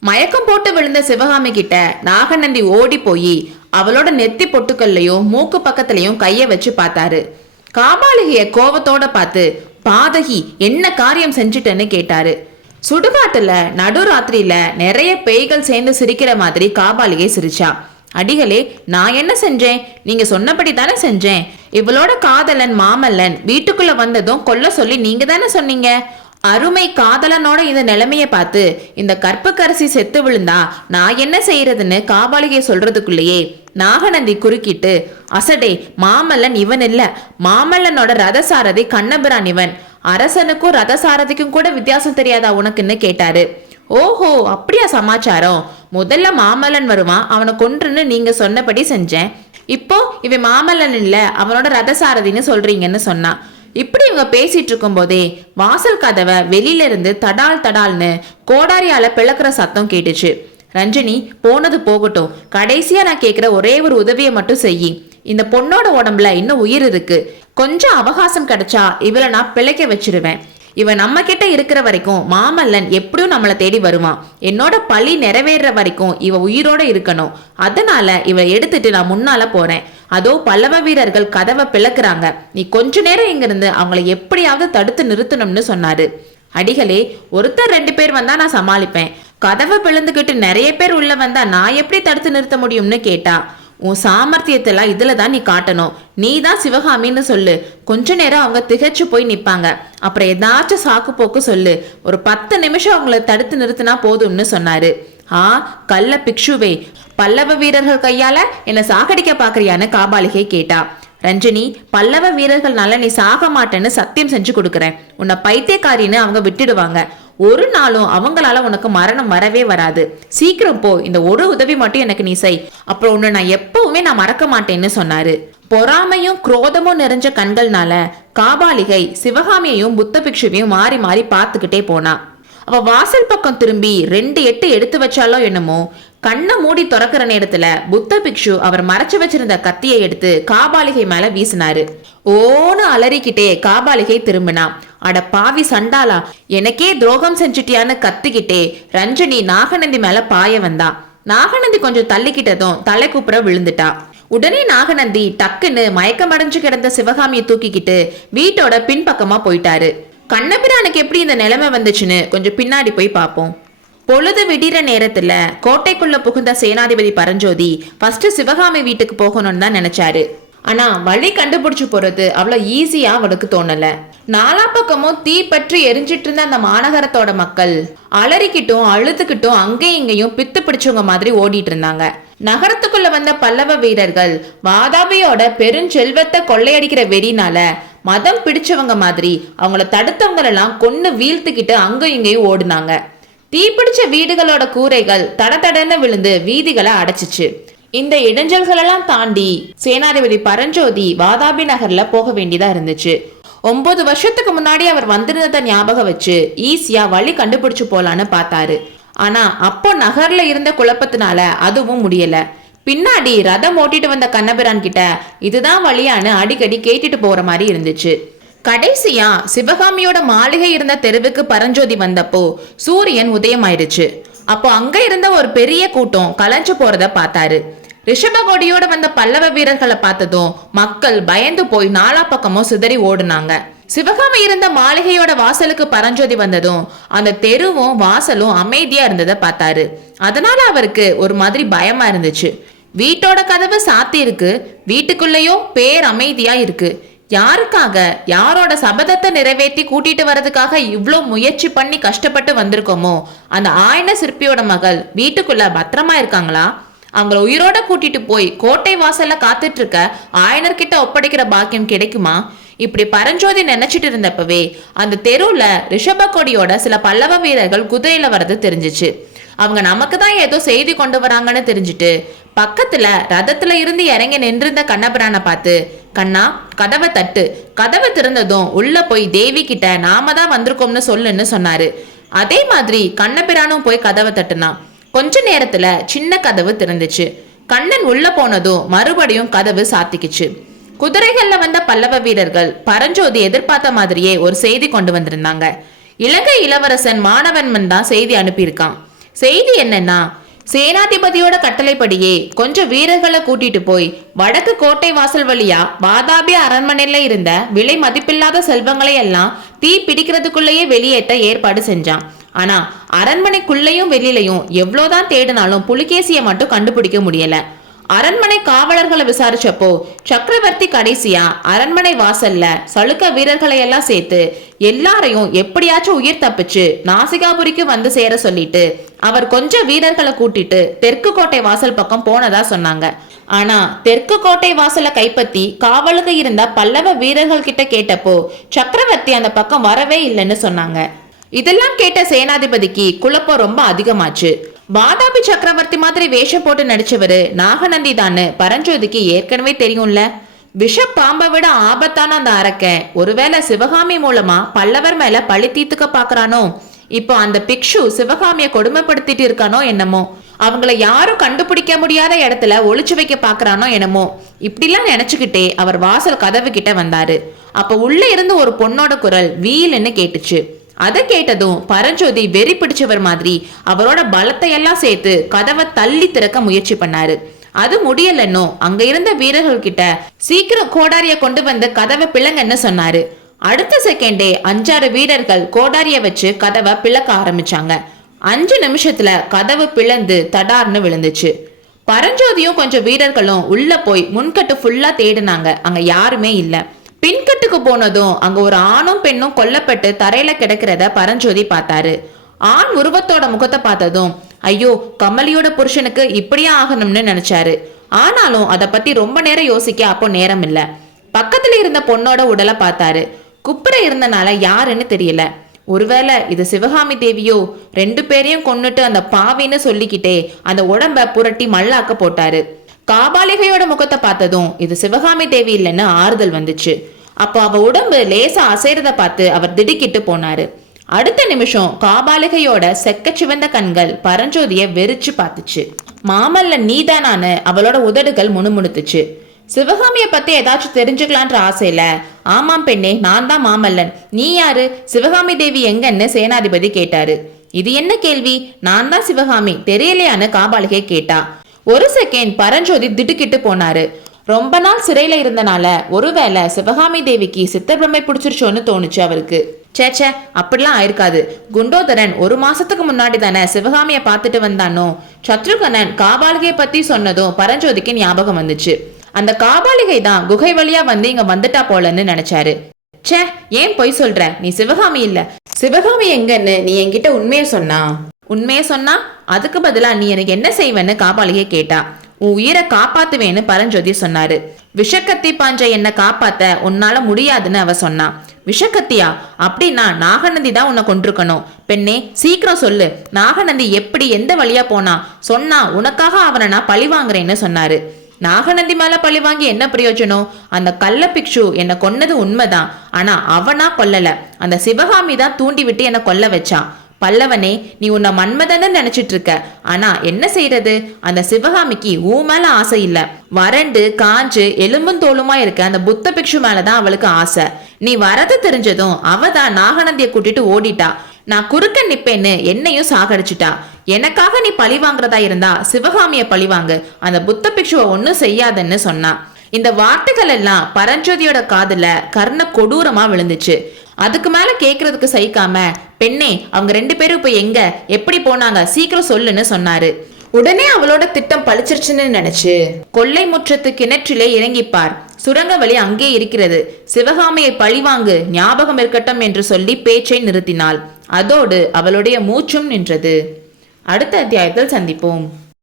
மயக்கம் போட்டு விழுந்த சிவகாமி கிட்ட நாகநந்தி ஓடி போய் அவளோட நெத்தி பொட்டுக்கல்லையும் மூக்கு பக்கத்துலயும் கைய வச்சு பார்த்தாரு. காபாலிகைய கோவத்தோட பார்த்து பாதகி என்ன காரியம் செஞ்சுட்டேன்னு கேட்டாரு. சுடுகாட்டுல நடுராத்திரியில நிறைய பேய்கள் சேர்ந்து சிரிக்கிற மாதிரி காபாலிகை சிரிச்சா. அடிகளே நான் என்ன செஞ்சேன்? நீங்க சொன்னபடி தானே செஞ்சேன். இவளோட காதலன் மாமல்லன் வீட்டுக்குள்ள வந்ததும் கொல்ல சொல்லி நீங்க தானே சொன்னீங்க? அருமை காதலனோட இந்த நிலைமைய பார்த்து இந்த கற்பக்கரசி செத்து விழுந்தா நான் என்ன செய்யறதுன்னு காபாலிகை சொல்றதுக்குள்ளேயே நாகநந்தி குறுக்கிட்டு அசடே மாமல்லன் இவன் இல்ல. மாமல்லனோட ரதசாரதி கண்ணபிரான் இவன். அரசனுக்கும் ரதசாரதிக்கும் கூட வித்தியாசம் தெரியாதா உனக்குன்னு கேட்டாரு. ஓஹோ அப்படியா சமாச்சாரம். முதல்ல மாமல்லன் வருவான் அவனை கொன்றுன்னு நீங்க சொன்னபடி செஞ்சேன். இப்போ இவன் மாமல்லன் இல்ல அவனோட ரதசாரதின்னு சொல்றீங்கன்னு சொன்னான். இப்படி இவங்க பேசிட்டு இருக்கும்போதே வாசல் கதவை வெளியில இருந்து தடால் தடால்னு கோடாரியால பிளக்குற சத்தம் கேட்டுச்சு. ரஞ்சினி போனது போகட்டும். கடைசியா நான் கேட்கிற ஒரே ஒரு உதவியை மட்டும் செய் இந்த பொண்ணோட உடம்புல இன்னும் உயிர் இருக்கு. கொஞ்சம் அவகாசம் கிடைச்சா இவளை நான் பிழைக்க வச்சிருவேன். இவன் நம்ம கிட்ட இருக்கிற வரைக்கும் மாமல்லன் எப்படியும் நம்மளை தேடி வருவான். என்னோட பழி நிறைவேற வரைக்கும் இவ உயிரோட இருக்கணும். அதனால இவ எடுத்துட்டு நான் முன்னால போறேன். அதோ பல்லவ வீரர்கள் கதவை பிளக்குறாங்க. நீ கொஞ்ச நேரம் இங்கிருந்து அவங்களை அவங்கள எப்படியாவது தடுத்து நிறுத்தணும்னு சொன்னாரு. அடிகளே ஒருத்தர் ரெண்டு பேர் வந்தா நான் சமாளிப்பேன். கதவை பிளந்துக்கிட்டு நிறைய பேர் உள்ள வந்தா நான் எப்படி தடுத்து நிறுத்த முடியும்னு கேட்டா. உன் சாமர்த்தியத்தெல்லாம் இதுல தான் நீ காட்டணும். நீ தான் சிவகாமின்னு சொல்லு. கொஞ்ச நேரம் அவங்க திகைச்சு போய் நிப்பாங்க. அப்புறம் ஏதாச்சும் சாக்கு போக்கு சொல்லு. ஒரு பத்து நிமிஷம் அவங்கள தடுத்து நிறுத்தினா போதும்னு சொன்னாரு. ஆ கள்ள பிக்ஷுவே பல்லவ வீரர்கள் கையால என்ன சாகடிக்க பாக்குறியான்னு காபாலிகை கேட்டா. ரஞ்சினி பல்லவ வீரர்கள்னால நீ சாக மாட்டேன்னு சத்தியம் செஞ்சு கொடுக்குறேன். உன்னை பைத்தியக்காரின்னு அவங்க விட்டுடுவாங்க. ஒரு நாளும் அவங்களால உனக்கு மரணம் வரவே வராது. சீக்கிரம் போ இந்த ஒரு உதவி மட்டும் எனக்கு நீ செய். அப்புறம் உன்னை நான் எப்பவுமே நான் மறக்க மாட்டேன்னு சொன்னாரு. பொறாமையும் குரோதமும் நிறைஞ்ச கண்கள்னால காபாலிகை சிவகாமியையும் புத்த பிக்ஷுவையும் மாறி மாறி பார்த்துக்கிட்டே போனா. அவ வாசல் பக்கம் திரும்பி ரெண்டு எட்டு எடுத்து வச்சாலோ என்னமோ கண்ணை மூடி திறக்கிற நேரத்துல புத்த பிக்ஷு அவர் மறைச்சு வச்சிருந்த கத்தியை எடுத்து காபாலிகை மேல வீசினாரு. ஓன்னு அலறிக்கிட்டே காபாலிகை திரும்பினா அட பாவி சண்டாளா எனக்கே துரோகம் செஞ்சுட்டியான்னு கத்திக்கிட்டே ரஞ்சனி நாகநந்தி மேல பாய வந்தா. நாகநந்தி கொஞ்சம் தள்ளிக்கிட்டதும் தலை கூப்புற விழுந்துட்டா. உடனே நாகநந்தி டக்குன்னு மயக்கமடைஞ்சு கிடந்த சிவகாமியை தூக்கிக்கிட்டு வீட்டோட பின்பக்கமா போயிட்டாரு. கண்ணபிரானுக்கு எப்படி இந்த நிலைமை வந்துச்சுன்னு கொஞ்சம் பின்னாடி போய் பார்ப்போம் பொழுது விடிற நேரத்துல கோட்டைக்குள்ள புகுந்த சேனாதிபதி பரஞ்சோதி ஃபர்ஸ்ட் சிவகாமி வீட்டுக்கு போகணும்னு தான் நினைச்சாரு. ஆனா வழி கண்டுபிடிச்சு போறது அவ்வளவு ஈஸியா அவளுக்கு தோணல. நாலா பக்கமும் தீ பற்றி எரிஞ்சிட்டு இருந்த அந்த மாநகரத்தோட மக்கள் அலறிக்கிட்டும் அழுதுகிட்டும் அங்கேயும் இங்கேயும் பித்து பிடிச்சவங்க மாதிரி ஓடிட்டு இருந்தாங்க. நகரத்துக்குள்ள வந்த பல்லவ வீரர்கள் வாதாபியோட பெருஞ்செல்வத்தை கொள்ளையடிக்கிற வெறினால மதம் பிடிச்சவங்க மாதிரி அவங்கள தடுத்தவங்களெல்லாம் கொன்னு வீழ்த்துக்கிட்டு அங்கேயும் இங்கேயும் ஓடுனாங்க. தீப்பிடிச்ச வீடுகளோட கூரைகள் தடதடன்னு விழுந்து வீதிகளை அடைச்சிச்சு. இந்த இடைஞ்சல்களெல்லாம் தாண்டி சேனாதிபதி பரஞ்சோதி வாதாபி நகர்ல போக வேண்டியதா இருந்துச்சு. ஒன்பது வருஷத்துக்கு முன்னாடி அவர் வந்திருந்ததை ஞாபகம் வச்சு ஈஸியா வழி கண்டுபிடிச்சு போலான்னு பார்த்தாரு. ஆனா அப்போ நகர்ல இருந்த குழப்பத்தினால அதுவும் முடியல. பின்னாடி ரதம் ஓட்டிட்டு வந்த கண்ணபிரான் கிட்ட இதுதான் வழியான்னு அடிக்கடி கேட்டுட்டு போற மாதிரி இருந்துச்சு. கடைசியா சிவகாமியோட மாளிகை இருந்த தெருவுக்கு பரஞ்சோதி வந்தப்போ சூரியன் உதயமாயிருச்சு. அப்போ அங்க இருந்த ஒரு பெரிய கூட்டம் கலைஞ்சு போறத பார்த்தாரு. ரிஷபகோடியோட வந்த பல்லவ வீரர்களை பார்த்ததும் மக்கள் பயந்து போய் நாலா பக்கமும் சிதறி ஓடுனாங்க. சிவகாமி இருந்த மாளிகையோட வாசலுக்கு பரஞ்சோதி வந்ததும் அந்த தெருவும் வாசலும் அமைதியா இருந்ததை பார்த்தாரு. அதனால அவருக்கு ஒரு மாதிரி பயமா இருந்துச்சு. வீட்டோட கதவு சாத்தி இருக்கு வீட்டுக்குள்ளேயோ பேர் அமைதியா இருக்கு. யாருக்காக? யாரோட சபதத்தை நிறைவேற்றி கூட்டிட்டு வர்றதுக்காக இவ்வளோ முயற்சி பண்ணி கஷ்டப்பட்டு வந்திருக்கோமோ? அந்த ஆயன சிற்பியோட மகள் வீட்டுக்குள்ள பத்திரமா இருக்காங்களா? அவங்கள உயிரோட கூட்டிட்டு போய் கோட்டை வாசல்ல காத்துட்டு இருக்க ஆயனர்கிட்ட ஒப்படைக்கிற பாக்கியம் கிடைக்குமா? இப்படி பரஞ்சோதி நினைச்சிட்டு இருந்தப்பவே அந்த தெருவுல ரிஷபக்கொடியோட சில பல்லவ வீரர்கள் குதிரையில வர்றது தெரிஞ்சுச்சு. அவங்க நமக்கு தான் ஏதோ செய்தி கொண்டு வராங்கன்னு தெரிஞ்சுட்டு பக்கத்துல ரதத்துல இருந்து இறங்கி நின்றிருந்த கண்ணபிரானை பார்த்து கண்ணா கதவை தட்டு. கதவை திறந்ததும் உள்ள போய் தேவி கிட்ட நாம தான் வந்திருக்கோம்னு சொல்லுன்னு சொன்னாரு. அதே மாதிரி கண்ணபிரானும் போய் கதவை தட்டுனான். கொஞ்ச நேரத்துல சின்ன கதவு திறந்துச்சு. கண்ணன் உள்ள போனதும் மறுபடியும் கதவு சாத்திக்குச்சு. குதிரைகள்ல வந்த பல்லவ வீரர்கள் பரஞ்சோதி எதிர்பார்த்த மாதிரியே ஒரு செய்தி கொண்டு வந்திருந்தாங்க. இலங்கை இளவரசன் மாணவன்மன் தான் செய்தி அனுப்பியிருக்கான். செய்தி என்னன்னா சேனாதிபதியோட கட்டளைப்படியே கொஞ்சம் வீரர்களை கூட்டிட்டு போய் வடக்கு கோட்டை வாசல் வழியா வாதாபி அரண்மனையில இருந்த விலை மதிப்பில்லாத செல்வங்களை எல்லாம் தீ பிடிக்கிறதுக்குள்ளேயே வெளியேற்ற ஏற்பாடு செஞ்சான். ஆனா அரண்மனைக்குள்ளேயும் வெளியிலையும் எவ்வளோதான் தேடினாலும் புலிகேசியை மட்டும் கண்டுபிடிக்க முடியல. அரண்மனை காவலர்களை விசாரிச்சப்போ சக்கரவர்த்தி கடைசியா அரண்மனை வாசல்ல சளுக்க வீரர்களை எல்லாம் சேர்த்து எல்லாரையும் எப்படியாச்சும் உயிர் தப்பிச்சு நாசிகாபுரிக்கு வந்து சேர சொல்லிட்டு அவர் கொஞ்சம் வீரர்களை கூட்டிட்டு தெற்கு கோட்டை வாசல் பக்கம் போனதா சொன்னாங்க. ஆனா தெற்கு கோட்டை வாசலை கைப்பற்றி காவலுக்கு இருந்த பல்லவ வீரர்கள் கிட்ட கேட்டப்போ சக்கரவர்த்தி அந்த பக்கம் வரவே இல்லைன்னு சொன்னாங்க. இதெல்லாம் கேட்ட சேனாதிபதிக்கு குழப்பம் ரொம்ப அதிகமாச்சு. வாதாபி சக்கரவர்த்தி மாதிரி வேஷம் போட்டு நடிச்சவரு நாகநந்தி தான்னு பரஞ்சோதிக்கு ஏற்கனவே தெரியும்ல. விஷ பாம்பை விட ஆபத்தான அந்த அரக்கன். ஒருவேளை சிவகாமி மூலமா பல்லவர் மேல பழி தீர்த்துக்க பாக்குறானோ? இப்போ அந்த பிக்ஷு சிவகாமிய கொடுமைப்படுத்திட்டு இருக்கானோ என்னமோ? அவங்கள யாரும் கண்டுபிடிக்க முடியாத இடத்துல ஒளிச்சு வைக்க பாக்குறானோ என்னமோ? இப்படிலாம் நினைச்சுக்கிட்டே அவர் வாசல் கதவு கிட்ட வந்தாரு. அப்ப உள்ள இருந்து ஒரு பொண்ணோட குரல் வீல்னு கேட்டுச்சு. அதை கேட்டதும் பரஞ்சோதி வெறி பிடிச்சவர் மாதிரி அவரோட பலத்தை எல்லாம் சேர்த்து கதவை தள்ளி திறக்க முயற்சி பண்ணாரு. அது முடியலன்னோ அங்க இருந்த வீரர்கள் கிட்ட சீக்கிரம் கோடாரிய கொண்டு வந்து கதவை பிளங்கன்னு சொன்னாரு. அடுத்த செகண்டே அஞ்சாறு வீரர்கள் கோடாரிய வச்சு கதவை பிளக்க ஆரம்பிச்சாங்க. அஞ்சு நிமிஷத்துல கதவு பிளந்து தடார்னு விழுந்துச்சு. பரஞ்சோதியும் கொஞ்சம் வீரர்களும் உள்ள போய் முன்கட்டு ஃபுல்லா தேடினாங்க. அங்க யாருமே இல்லை. பின்கட்டுக்கு போனதும் அங்க ஒரு ஆணும் பெண்ணும் கொல்லப்பட்டு தரையில கிடக்கிறத பரஞ்சோதி பார்த்தாரு. ஆண் உருவத்தோட முகத்தை பார்த்ததும் ஐயோ கமலியோட புருஷனுக்கு இப்படியே ஆகணும்னு நினைச்சாரு. ஆனாலும் அதை பத்தி ரொம்ப நேரம் யோசிக்க அப்போ நேரம் இல்ல. பக்கத்துல இருந்த பொண்ணோட உடலை பார்த்தாரு. குப்புற இருந்தனால யாருன்னு தெரியல. ஒருவேளை இது சிவகாமி தேவியோ ரெண்டு பேரையும் கொன்னுட்டு அந்த பாவின்னு சொல்லிக்கிட்டே அந்த உடம்ப புரட்டி மல்லாக்க போட்டாரு. காபாலிகையோட முகத்தை பார்த்ததும் இது சிவகாமி தேவி இல்லைன்னு ஆறுதல் வந்துச்சு. அப்போ அவ உடம்பு லேசா அசைறத பார்த்து அவர் திடுக்கிட்டு போனாரு. அடுத்த நிமிஷம் காபாலிகையோட செக்க சிவந்த கண்கள் பரஞ்சோதிய வெறிச்சு பார்த்துச்சு. மாமல்ல நீதானான்னு அவளோட உதடுகள் முணுமுணுத்துச்சு. சிவகாமிய பத்தி ஏதாச்சும் தெரிஞ்சுக்கலான்ற ஆசையில ஆமாம் பெண்ணே நான் தான் மாமல்லன். நீ யாரு? சிவகாமி தேவி எங்கன்னு சேனாதிபதி கேட்டாரு. இது என்ன கேள்வி? நான் தான் சிவகாமி தெரியலையான்னு காபாலிகை கேட்டா. ஒரு செகண்ட் பரஞ்சோதி திடுக்கிட்டு போனாரு. ரொம்ப நாள் சிறையில இருந்தனால ஒருவேளை சிவகாமி தேவிக்கு சித்தப்பிரமை பிடிச்சிருச்சோன்னு தோணுச்சு அவருக்கு. சேச்சே அப்படிலாம் ஆயிருக்காது. குண்டோதரன் ஒரு மாசத்துக்கு முன்னாடி தானே சிவகாமிய பார்த்துட்டு வந்தானோ? சத்ருகனன் காபாலிகையை பத்தி சொன்னதும் பரஞ்சோதிக்கு ஞாபகம் வந்துச்சு. அந்த காபாலிகை தான் குகை வழியா வந்து இங்க வந்துட்டா போலன்னு நினைச்சாரு. ச்சே ஏன் பொய் சொல்ற? நீ சிவகாமி இல்ல. சிவகாமி எங்கன்னு நீ என்கிட்ட உண்மையை சொன்னா? உண்மையை சொன்னா அதுக்கு பதிலா நீ எனக்கு என்ன செய்வேன்னு காபாலிகை கேட்டா உன் உயிரை காப்பாத்துவேன்னு பரஞ்சோதி சொன்னாரு. விஷக்கத்தி பாஞ்ச என்னை காப்பாத்த உன்னால முடியாதுன்னு அவ சொன்னா. விஷக்கத்தியா? அப்படின்னா நாகநந்தி தான் உன்னை கொண்டிருக்கணும் பெண்ணே சீக்கிரம் சொல்லு. நாகநந்தி எப்படி எந்த வழியா போனா சொன்னா உனக்காக அவனை நான் பழி வாங்குறேன்னு சொன்னாரு. நாகநந்தி மேல பழி வாங்கி என்ன பிரயோஜனம்? அந்த கள்ள பிக்ஷு என்னை கொன்னது உண்மைதான். ஆனா அவனா கொல்லல. அந்த சிவகாமி தான் தூண்டி விட்டு என்னை கொல்ல வச்சான் பல்லவனே நீ உன்னை மன்மதன்னு நினைச்சிட்டு இருக்க ஆனா என்ன செய்யறது அந்த சிவகாமிக்கு ஊ மேல ஆசை இல்ல. வறண்டு காஞ்சு எலும்பும் தோலுமா இருக்க அந்த புத்த பிக்ஷு மேலதான் அவளுக்கு ஆசை. நீ வரது தெரிஞ்சதும் அவ தான் நாகநந்திய கூட்டிட்டு ஓடிட்டா. நான் குறுக்க நிப்பேன்னு என்னையும் சாகடிச்சிட்டா. எனக்காக நீ பழி வாங்குறதா இருந்தா சிவகாமிய பழி வாங்கு. அந்த புத்த பிக்ஷுவை ஒன்னும் செய்யாதன்னு சொன்னா. இந்த வார்த்தைகள் எல்லாம் பரஞ்சோதியோட காதுல கர்ண கொடூரமா விழுந்துச்சு. அதுக்கு மேல கேட்கறதுக்கு சகிக்காம பெண்ணே அவங்க ரெண்டு பேரும் இப்போ எங்க? எப்படி போனாங்க? சீக்கிரம் சொல்லுன்னு சொன்னாரு. உடனே அவளோட திட்டம் பழிச்சிருச்சுன்னு நினைச்சு கொள்ளை முற்றத்து கிணற்றிலே இறங்கிப்பார். சுரங்க வழி அங்கே இருக்கிறது. சிவகாமியை பழிவாங்கு ஞாபகம் இருக்கட்டும் என்று சொல்லி பேச்சை நிறுத்தினாள். அதோடு அவளுடைய மூச்சும் நின்றது. அடுத்த அத்தியாயத்தில் சந்திப்போம்.